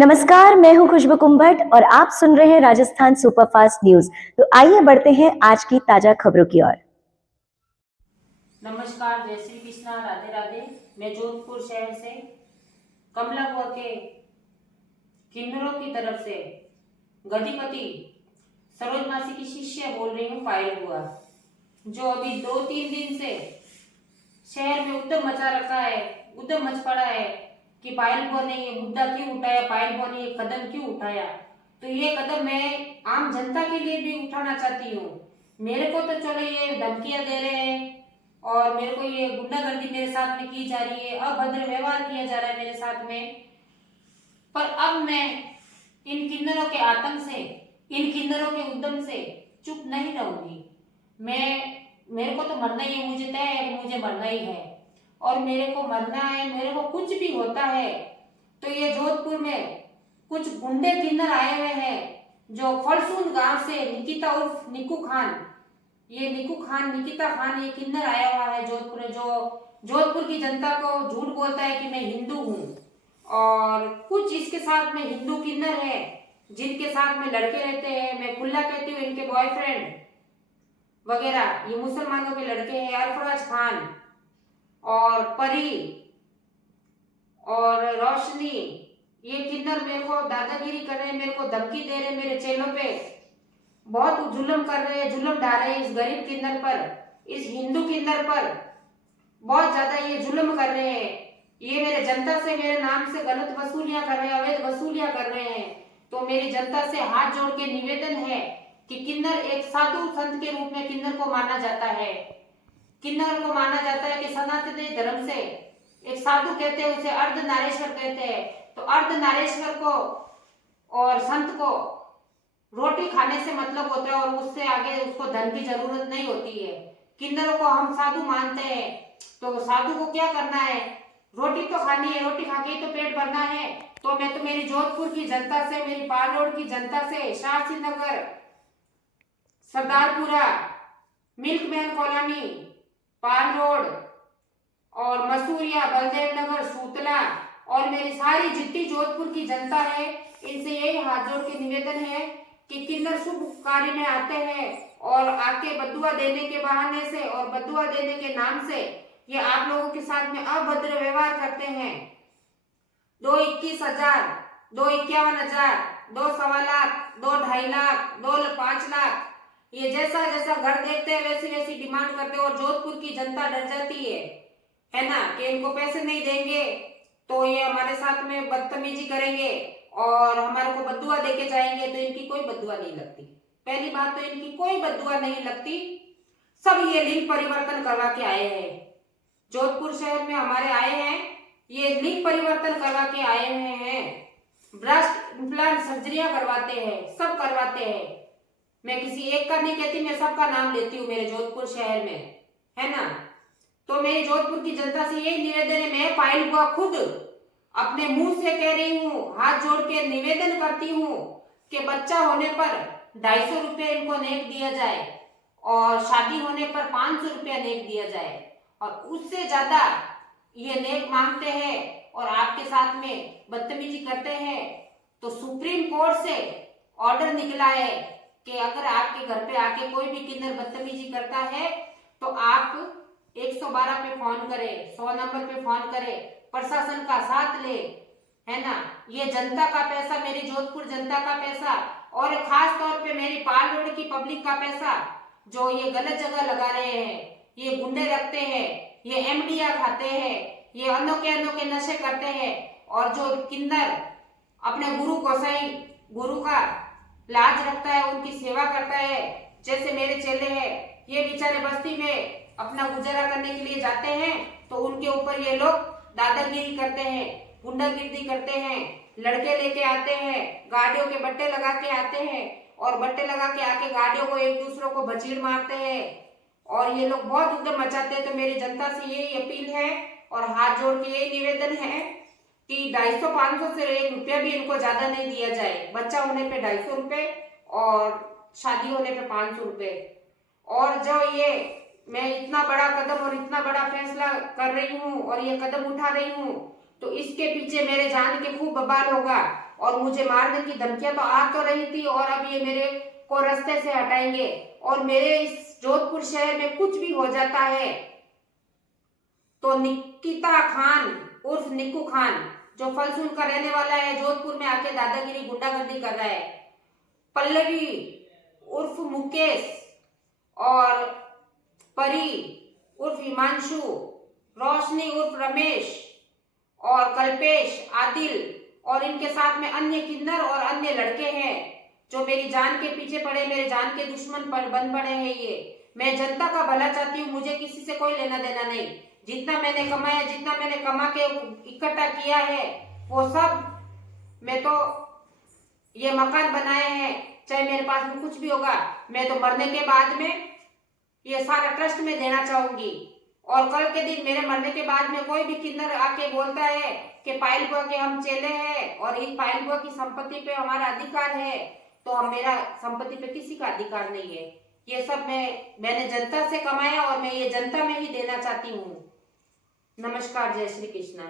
नमस्कार, मैं हूं खुशबू कुंभट और आप सुन रहे हैं राजस्थान सुपरफास्ट न्यूज। तो आइए बढ़ते हैं आज की ताजा खबरों की ओर। नमस्कार, जय श्री कृष्णा, राधे राधे। मैं जोधपुर शहर से कमला बुआ के किन्नरों की तरफ से गधिपति सरोज मासी की शिष्य बोल रही हूँ, पायल बुआ, जो अभी 2-3 दिन से शहर में उद्यम मचा रखा है, उद्यम मच पड़ा है कि पायल बुआ ने ये मुद्दा क्यों उठाया, पायल बुआ ने ये कदम क्यों उठाया। तो ये कदम मैं आम जनता के लिए भी उठाना चाहती हूँ। मेरे को तो चलो ये धमकियां दे रहे हैं और मेरे को ये गुंडागर्दी मेरे साथ में की जा रही है, अभद्र व्यवहार किया जा रहा है मेरे साथ में, पर अब मैं इन किन्नरों के आतंक से, इन किन्नरों के उद्यम से चुप नहीं रहूंगी। मेरे को तो मरना ही है, मुझे तय है कि मुझे मरना ही है और मेरे को मरना है। मेरे को कुछ भी होता है तो ये जोधपुर में कुछ गुंडे किन्नर आए हुए हैं जो फलसून गांव से निकिता उर्फ निकू खान, ये निकू खान, निकिता खान, ये किन्नर आया हुआ है जोधपुर में, जो जोधपुर की जनता को झूठ बोलता है कि मैं हिंदू हूँ। और कुछ इसके साथ में हिंदू किन्नर है जिनके साथ में लड़के रहते हैं, मैं खुला कहती हूँ इनके बॉयफ्रेंड वगैरह, ये मुसलमानों के लड़के हैं, अरफराज खान और परी और रोशनी, ये किन्नर मेरे को दादागिरी कर रहे हैं, मेरे को धमकी दे रहे हैं, मेरे चेलों पे बहुत जुल्म कर रहे हैं, जुल्म डाल रहे हैं इस गरीब किन्नर पर, इस हिंदू किन्नर पर बहुत ज्यादा ये जुल्म कर रहे हैं। ये मेरे जनता से मेरे नाम से गलत वसूलियां कर रहे हैं, अवैध वसूलियां कर रहे हैं। तो मेरी जनता से हाथ जोड़ के निवेदन है कि किन्नर एक साधु संत के रूप में किन्नर को माना जाता है, किन्नर को माना जाता है कि सनातनी धर्म से एक साधु कहते हैं, उसे अर्ध नारेश्वर कहते हैं। तो अर्ध नारेश्वर को और संत को रोटी खाने से मतलब होता है और उससे आगे उसको धन की जरूरत नहीं होती है। किन्नरों को हम साधु मानते हैं, तो साधु को क्या करना है, रोटी तो खानी है, रोटी खा के ही तो पेट भरना है। तो मैं तो मेरी जोधपुर की जनता से, मेरी पाल रोड की जनता से, शास्त्री नगर, सरदारपुरा, मिल्कमैन कॉलोनी, पाल रोड और मसूरिया, बलदेव नगर, सूतला और मेरी सारी जितनी जोधपुर की जनता है, इनसे यही हाथ जोड़ के निवेदन है कि किन्नर शुभ कार्य में आते हैं और आके बदुआ देने के बहाने से और बदुआ देने के नाम से ये आप लोगों के साथ में अभद्र व्यवहार करते हैं। 2,21,000, 2,51,000, 2,15,00,000, 2,50,00,000, 2,05,00,000, ये जैसा जैसा घर देखते हैं वैसी वैसी डिमांड करते हैं और जोधपुर की जनता डर जाती है ना, कि इनको पैसे नहीं देंगे तो ये हमारे साथ में बदतमीजी करेंगे और हमारे को बद्दुआ देके जाएंगे। तो इनकी कोई बद्दुआ नहीं लगती। पहली बात तो इनकी कोई बद्दुआ नहीं लगती, सब ये लिंग परिवर्तन करवा के आए हैं, जोधपुर शहर में हमारे आए हैं, ये लिंग परिवर्तन करवा के आए हुए हैं, ब्रेस्ट इम्प्लांट सर्जरियां करवाते हैं, सब करवाते हैं। मैं किसी एक का नहीं कहती, मैं सबका नाम लेती हूँ मेरे जोधपुर शहर में, है ना। तो मेरी जोधपुर की जनता से यही निवेदन है, मैं पायल बुआ खुद अपने मुंह से कह रही हूँ, हाथ जोड़ के निवेदन करती हूँ कि बच्चा होने पर 250 रुपये इनको नेक दिया जाए और शादी होने पर 500 रुपया नेक दिया जाए। और उससे ज्यादा ये नेक मांगते हैं और आपके साथ में बदतमीजी करते हैं तो सुप्रीम कोर्ट से ऑर्डर निकला है कि अगर आपके घर पे आके कोई भी किन्नर बदतमीजी करता है तो आप 112 पे फोन करें, 100 नंबर पे फोन करें, प्रशासन का साथ ले, है ना। ये जनता का पैसा, मेरी जोधपुर जनता का पैसा और खास तौर पे मेरी पाल रोड की पब्लिक का पैसा जो ये गलत जगह लगा रहे हैं, ये गुंडे रखते हैं, ये एमडिया खाते हैं, ये अनोखे अनोखे नशे करते हैं और जो किन्नर अपने गुरु गोसाई, गुरु का लाज रखता है, उनकी सेवा करता है, जैसे मेरे चेले हैं, ये बेचारे बस्ती में अपना गुजारा करने के लिए जाते हैं तो उनके ऊपर ये लोग दादागिरी करते हैं, गुंडागिरी करते हैं, लड़के लेके आते हैं, गाड़ियों के बट्टे लगा के आते हैं और बट्टे लगा के आके गाड़ियों को एक दूसरों को बचीड़ मारते हैं और ये लोग बहुत उद्यम मचाते हैं। तो मेरी जनता से यही अपील है और हाथ जोड़ के यही निवेदन है कि 250-500 से 1 रुपया भी इनको ज्यादा नहीं दिया जाए, बच्चा होने पे 250 रुपये और शादी होने पे 500 रुपये। और जो ये मैं इतना बड़ा कदम और इतना बड़ा फैसला कर रही हूँ और ये कदम उठा रही हूँ तो इसके पीछे मेरे जान के खूब बवाल होगा और मुझे मारने की धमकियां तो आ तो रही थी, और अब ये मेरे को रास्ते से हटाएंगे। और मेरे इस जोधपुर शहर में कुछ भी हो जाता है तो निकिता खान उर्फ निक्कू खान, जो फलसून का रहने वाला है, जोधपुर में आके दादागिरी गुंडागर्दी कर रहा है, पल्लवी उर्फ मुकेश और परी उर्फ हिमांशु, रोशनी उर्फ रमेश और कल्पेश, आदिल और इनके साथ में अन्य किन्नर और अन्य लड़के हैं जो मेरी जान के पीछे पड़े, मेरे जान के दुश्मन बन पड़े हैं। ये मैं जनता का भला चाहती हूँ, मुझे किसी से कोई लेना देना नहीं। जितना मैंने कमाया, जितना मैंने कमा के इकट्ठा किया है, वो सब मैं तो ये मकान बनाए हैं, चाहे मेरे पास में कुछ भी होगा, मैं तो मरने के बाद में ये सारा ट्रस्ट में देना चाहूंगी। और कल के दिन मेरे मरने के बाद में कोई भी किन्नर आके बोलता है कि पायल बुआ के हम चेले हैं और इस पायल बुआ की संपत्ति पे हमारा अधिकार है, तो हम मेरा संपत्ति पे किसी का अधिकार नहीं है। ये सब मैंने जनता से कमाया और मैं ये जनता में ही देना चाहती हूँ। नमस्कार, जय श्री कृष्ण।